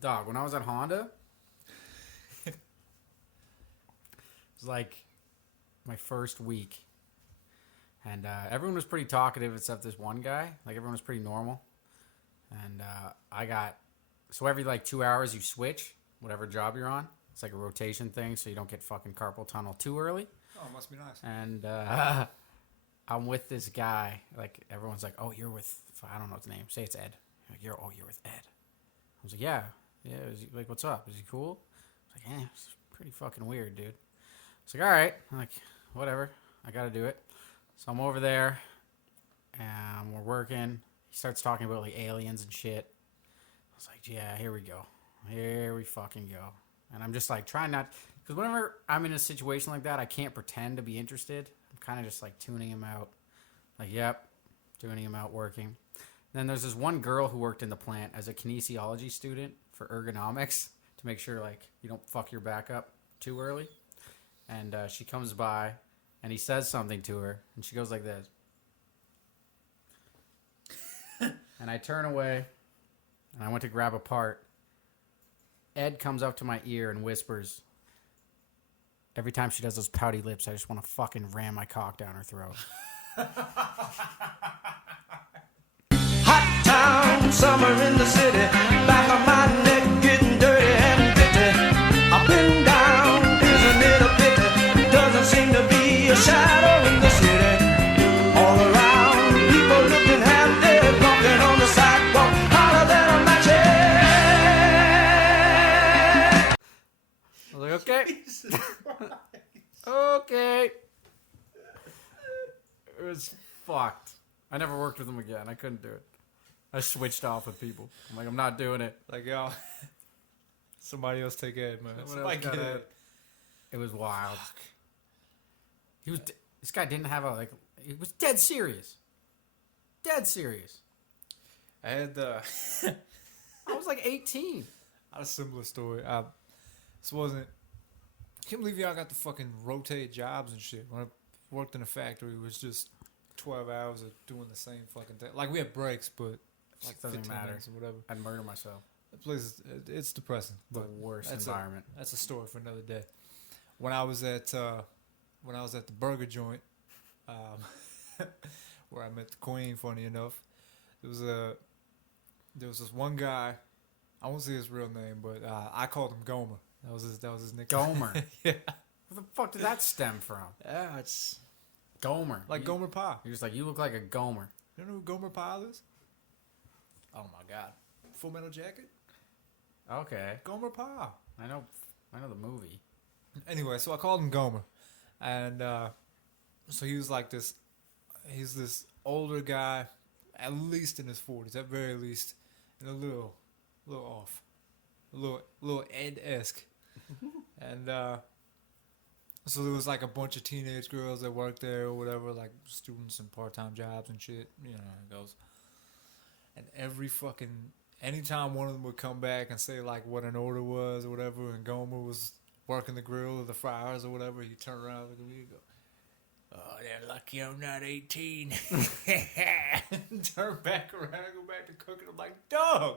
Dog, when I was at Honda, it was like my first week. And everyone was pretty talkative except this one guy. Like, everyone was pretty normal. And so every like 2 hours you switch, whatever job you're on. It's like a rotation thing, so you don't get fucking carpal tunnel too early. Oh, it must be nice. And I'm with this guy. Like, everyone's like, oh, you're with, I don't know his name. Say it's Ed. Like, you're with Ed. I was like, yeah. Like, what's up? Is he cool? I was like, it's pretty fucking weird, dude. It's like, all right. I'm like, whatever. I got to do it. So I'm over there, and we're working. He starts talking about, like, aliens and shit. I was like, yeah, here we go. Here we fucking go. And I'm just, like, trying not... Because whenever I'm in a situation like that, I can't pretend to be interested. I'm kind of just, like, tuning him out. Like, yep, tuning him out, working. Then there's this one girl who worked in the plant as a kinesiology student for ergonomics to make sure, like, you don't fuck your back up too early. And she comes by, and he says something to her, and she goes like this. And I turn away, and I went to grab a part. Ed comes up to my ear and whispers, every time she does those pouty lips, I just want to fucking ram my cock down her throat. Hot town, summer in the city, back of my neck getting dirty and bitty. Up and down, isn't it a pity? Doesn't seem to be a shadow in the city. All around, people looking half dead, walking on the sidewalk, hotter than a match. I was like, okay. Okay. It was fucked. I never worked with him again. I couldn't do it. I switched off with people. I'm like, I'm not doing it. Like, yo, somebody else take Ed, man. Somebody get Ed. It was wild. This guy didn't have he was dead serious. Dead serious. I had I was like 18. I had a similar story. This wasn't... I can't believe y'all got to fucking rotate jobs and shit. When I worked in a factory, it was just 12 hours of doing the same fucking thing. Like, we had breaks, but like doesn't matter or whatever. I'd murder myself. The place it's depressing. The worst environment. That's a story for another day. When I was at the burger joint, where I met the queen, funny enough, there was this one guy. I won't say his real name, but I called him Gomer. That was his nickname. Gomer. Yeah. Where the fuck did that stem from? Yeah, it's Gomer. like Gomer Pyle. You're just like, you look like a Gomer. You know who Gomer Pyle is? Oh my god. Full Metal Jacket. Okay. Gomer Pyle. I know the movie. Anyway, so I called him Gomer, and so he was like this. He's this older guy, at least in his 40s, at very least, and a little off, a little Ed-esque, and so there was like a bunch of teenage girls that worked there or whatever, like students and part-time jobs and shit. You know how it goes. And anytime one of them would come back and say like what an order was or whatever, and Gomer was working the grill or the fryers or whatever, he'd turn around and look at me and go, "Oh, they're lucky I'm not 18. And turn back around and go back to cooking. I'm like, dog.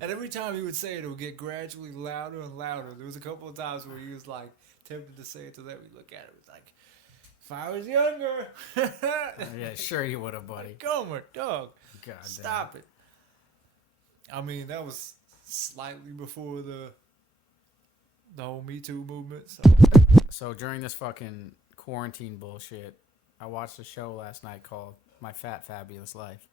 And every time he would say it would get gradually louder and louder. There was a couple of times where he was like tempted to say it to them. We look at it, it's like, if I was younger. Yeah, sure you would have, buddy. Gomer, dog. God Stop it. I mean, that was slightly before the whole Me Too movement. So during this fucking quarantine bullshit, I watched a show last night called My Fat Fabulous Life.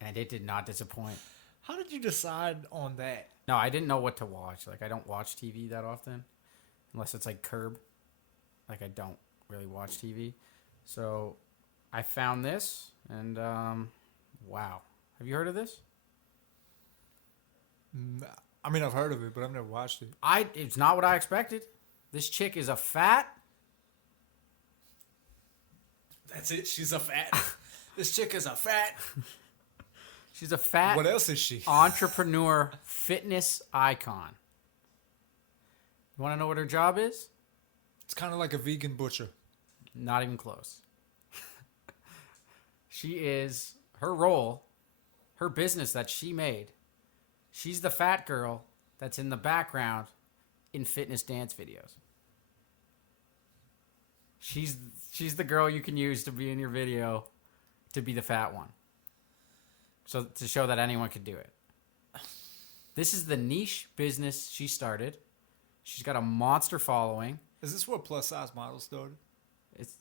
And it did not disappoint. How did you decide on that? No, I didn't know what to watch. Like, I don't watch TV that often. Unless it's like Curb. Like, I don't really watch TV. So, I found this. And, wow. Have you heard of this? I mean, I've heard of it, but I've never watched it. It's not what I expected. This chick is a fat... That's it? She's a fat... This chick is a fat... She's a fat... What else is she? Entrepreneur fitness icon. You want to know what her job is? It's kind of like a vegan butcher. Not even close. Her role her business that she made. She's the fat girl that's in the background in fitness dance videos. She's the girl you can use to be in your video to be the fat one. So to show that anyone could do it. This is the niche business she started. She's got a monster following. Is this where plus size models started?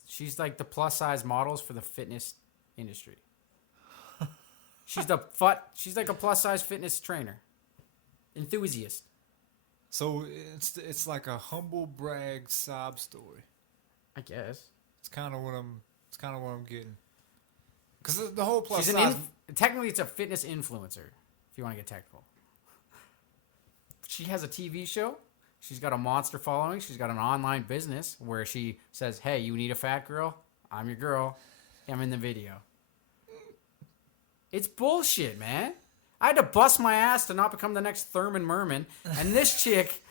She's like the plus size models for the fitness industry. She's like a plus size fitness trainer, enthusiast. So it's like a humble brag sob story. I guess It's kind of what I'm getting. Because the whole plus size. Technically, it's a fitness influencer. If you want to get technical, she has a TV show. She's got a monster following. She's got an online business where she says, "Hey, you need a fat girl? I'm your girl. I'm in the video." It's bullshit, man. I had to bust my ass to not become the next Thurman Merman, and this chick.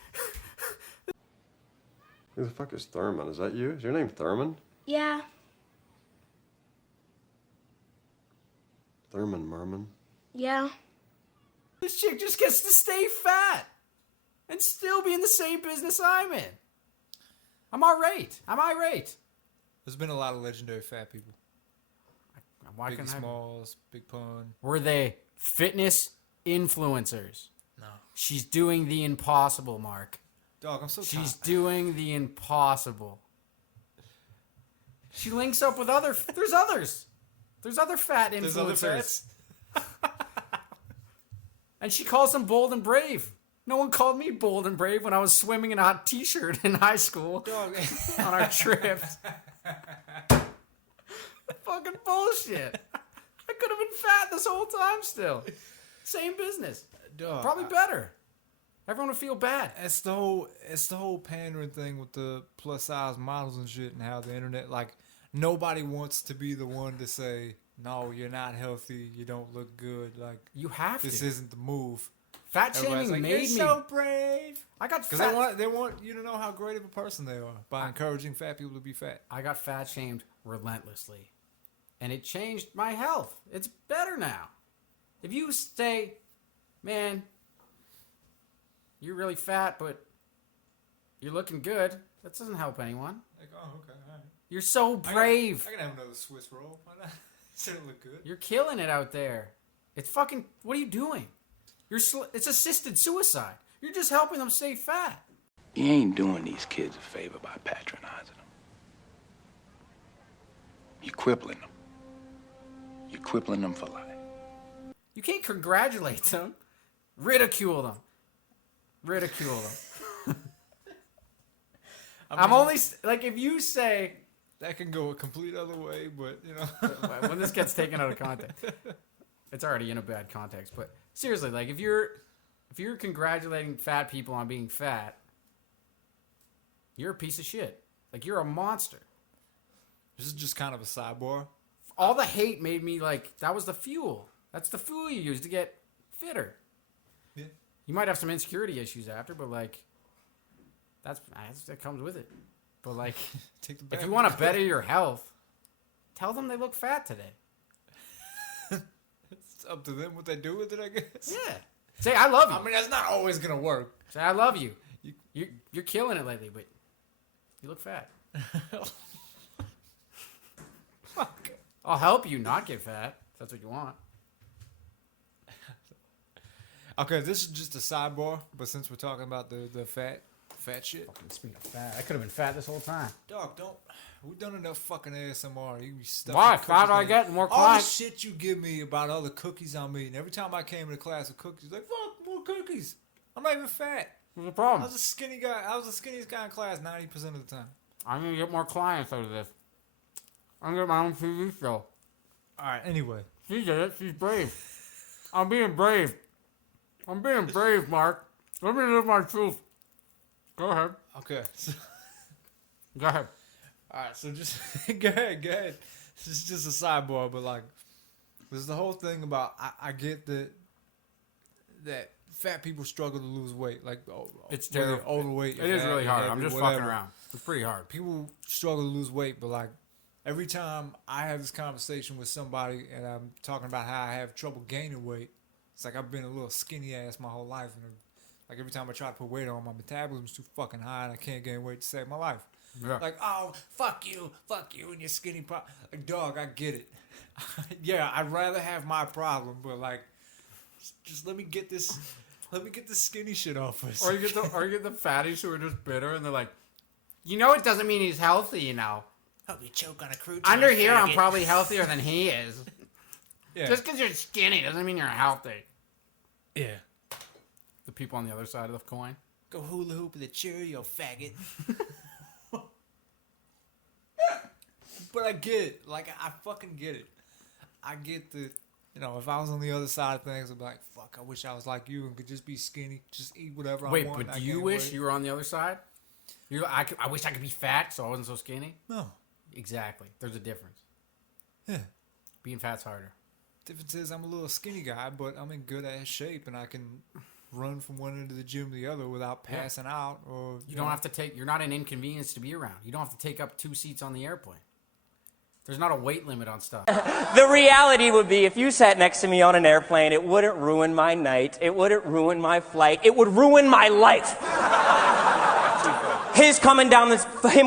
Who the fuck is Thurman? Is that you? Is your name Thurman? Yeah. Thurman Merman? Yeah. This chick just gets to stay fat and still be in the same business I'm in. I'm irate. There's been a lot of legendary fat people. Why Biggie can't I? Smalls, Big Pun. Were they fitness influencers? No. She's doing the impossible, Mark. Dog, I'm so tired. She's doing the impossible. She links up with there's others. There's other fat influencers. There's other fats? And she calls them bold and brave. No one called me bold and brave when I was swimming in a hot t-shirt in high school. Dog. On our trips. Fucking bullshit. I could have been fat this whole time still. Same business. Dog, Probably better. Everyone would feel bad. It's the whole pandering thing with the plus size models and shit, and how the internet, like, nobody wants to be the one to say, no, you're not healthy, you don't look good, like, You have this to. isn't the move. Fat Everybody's shaming like, made you're me. so brave. I got Because fat. they want you to know how great of a person they are by encouraging fat people to be fat. I got fat shamed relentlessly. And it changed my health. It's better now. If you say, man, you're really fat, but you're looking good, that doesn't help anyone. Like, oh, okay, all right. You're so brave. I can have another Swiss roll. Why not? Doesn't look good. You're killing it out there. It's fucking, what are you doing? It's assisted suicide. You're just helping them stay fat. You ain't doing these kids a favor by patronizing them. You're crippling them. You're crippling them for life. You can't congratulate them. Ridicule them. I'm only, like, if you say, That can go a complete other way, but, you know. when this gets taken out of context, it's already in a bad context. But seriously, like, if you're congratulating fat people on being fat, you're a piece of shit. Like, you're a monster. This is just kind of a sidebar. All the hate made me like, that was the fuel. That's the fuel you use to get fitter. Yeah. You might have some insecurity issues after, but like, that comes with it. But like, Take the if bad you want to better your health, tell them they look fat today. It's up to them what they do with it, I guess. Yeah. Say, I love you. I mean, that's not always going to work. Say, I love you. You're killing it lately, but you look fat. Fuck. I'll help you not get fat, if that's what you want. Okay, this is just a sidebar, but since we're talking about the fat shit. Fucking speaking of fat, I could have been fat this whole time. Dog, we've done enough fucking ASMR. You be stuck. Why? Fat I get, more All the clients. shit you give me about other cookies I'm eating. Every time I came to class with cookies, like, fuck, more cookies. I'm not even fat. What's the I problem? was a skinny guy. I was the skinniest guy in class 90% of the time. I'm going to get more clients out of this. I'm going to get my own TV show. All right, anyway. She did it. She's brave. I'm being brave. Mark. Let me live my truth. Go ahead. Okay. So, Go ahead. all right, so just go ahead. This is just a sidebar, but like, there's the whole thing about I get that fat people struggle to lose weight. Like, It's whether you're terrible. overweight. It is really hard. I'm just whatever. fucking around. It's pretty hard. People struggle to lose weight, but like every time I have this conversation with somebody and I'm talking about how I have trouble gaining weight, it's like I've been a little skinny ass my whole life, and like every time I try to put weight on, my metabolism's too fucking high, and I can't gain weight to save my life. Yeah. Like, oh, fuck you, and your skinny like, dog, I get it. Yeah, I'd rather have my problem, but like, just let me get this skinny shit off us. Or you get the fatties who are just bitter and they're like, it doesn't mean he's healthy, Help you choke on a crude. Under here, I'm probably healthier than he is. Yeah. Just because you're skinny doesn't mean you're healthy. Yeah. The people on the other side of the coin. Go hula hoop with a Cheerio, faggot. But I get it. Like, I fucking get it. I get the, if I was on the other side of things, I'd be like, fuck, I wish I was like you and could just be skinny, just eat whatever I want. Wait, but do you wish you were on the other side? I wish I could be fat so I wasn't so skinny? No. Exactly. There's a difference. Yeah. Being fat's harder. Difference is I'm a little skinny guy, but I'm in good ass shape and I can run from one end of the gym to the other without passing out. Or you don't have to you're not an inconvenience to be around. You don't have to take up 2 seats on the airplane. There's not a weight limit on stuff. The reality would be if you sat next to me on an airplane, it wouldn't ruin my night. It wouldn't ruin my flight. It would ruin my life. Him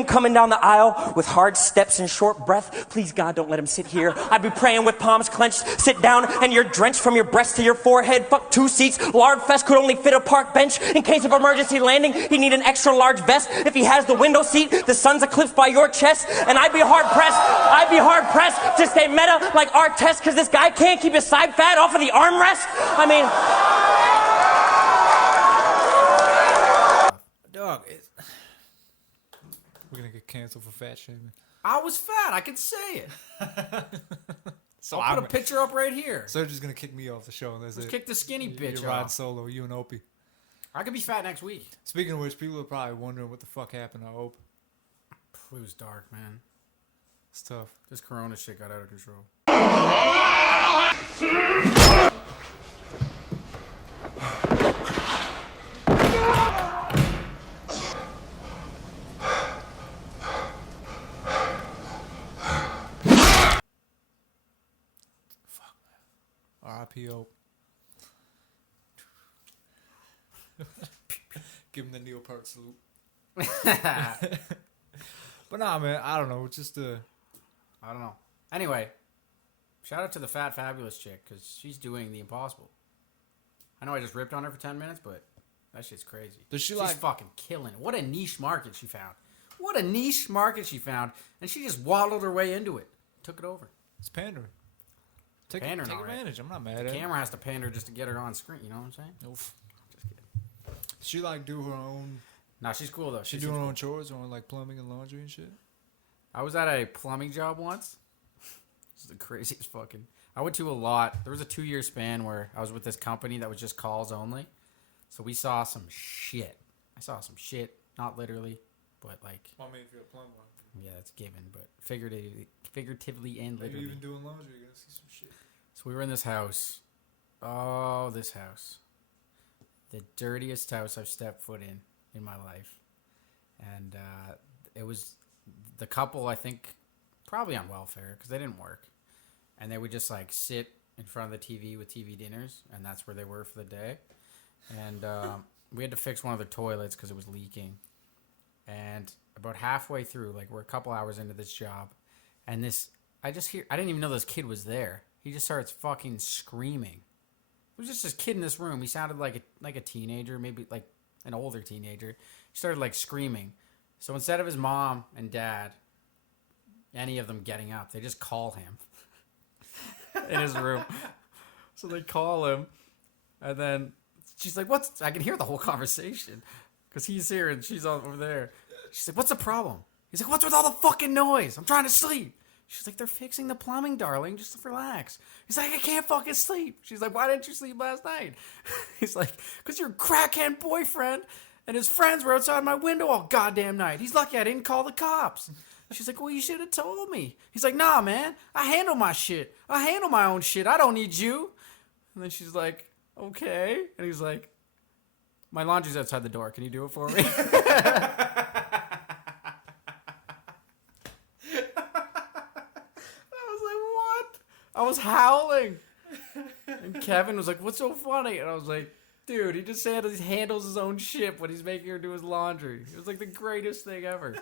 coming down the aisle with hard steps and short breath. Please, God, don't let him sit here. I'd be praying with palms clenched. Sit down and you're drenched from your breast to your forehead. Fuck 2 seats. Lard fest could only fit a park bench. In case of emergency landing, he'd need an extra large vest. If he has the window seat, the sun's eclipsed by your chest. And I'd be hard pressed to stay meta like Artest because this guy can't keep his side fat off of the armrest. I mean... Dog, we're gonna get canceled for fat shaming. I was fat. I can say it. So I'll put a picture up right here. Serge is gonna kick me off the show, and that's Let's it. kick the skinny bitch You're riding off. solo, you and Opie. I could be fat next week. Speaking of which, people are probably wondering what the fuck happened to Opie. It was dark, man. It's tough. This corona shit got out of control. R.I.P. Ope. Give him the Neil Peart salute. But nah, man, I don't know. It's just I don't know. Anyway, shout out to the fat fabulous chick because she's doing the impossible. I know I just ripped on her for 10 minutes, but that shit's crazy. She's fucking killing it. What a niche market she found. And she just waddled her way into it. Took it over. It's pandering. Take Pandering, advantage. I'm not mad at The it. camera has to pander just to get her on screen. You know what I'm saying? Oof. Just kidding. She like do her own. Nah, she's cool though. She do her own chores or like plumbing and laundry and shit. I was at a plumbing job once. This is the craziest fucking. I went to a lot. There was a 2-year span where I was with this company that was just calls only. So we saw some shit. I saw some shit, not literally, but like. I mean, if you're a plumber. Yeah, that's given, but figuratively and Maybe literally. even doing laundry, you're gonna see some shit. So we were in this house. Oh, this house. The dirtiest house I've stepped foot in my life. And it was the couple, I think, probably on welfare because they didn't work. And they would just like sit in front of the TV with TV dinners, and that's where they were for the day. And we had to fix one of their toilets because it was leaking. And about halfway through, like we're a couple hours into this job, and I didn't even know this kid was there. He just starts fucking screaming. It was just this kid in this room. He sounded like a teenager, maybe like an older teenager. He started like screaming. So instead of his mom and dad, any of them getting up, they just call him in his room. So they call him, and then she's like, "What's?" I can hear the whole conversation because he's here and she's over there. She's like, "What's the problem?" He's like, "What's with all the fucking noise? I'm trying to sleep." She's like, "They're fixing the plumbing, darling. Just relax." He's like, "I can't fucking sleep." She's like, "Why didn't you sleep last night?" He's like, "Because your crackhead boyfriend and his friends were outside my window all goddamn night. He's lucky I didn't call the cops." She's like, "Well, you should have told me." He's like, "Nah, man. I handle my shit. I handle my own shit. I don't need you." And then she's like, "Okay." And he's like, "My laundry's outside the door. Can you do it for me?" I was howling. And Kevin was like, "What's so funny?" And I was like, "Dude, he just handles his own shit when he's making her do his laundry." It was like the greatest thing ever.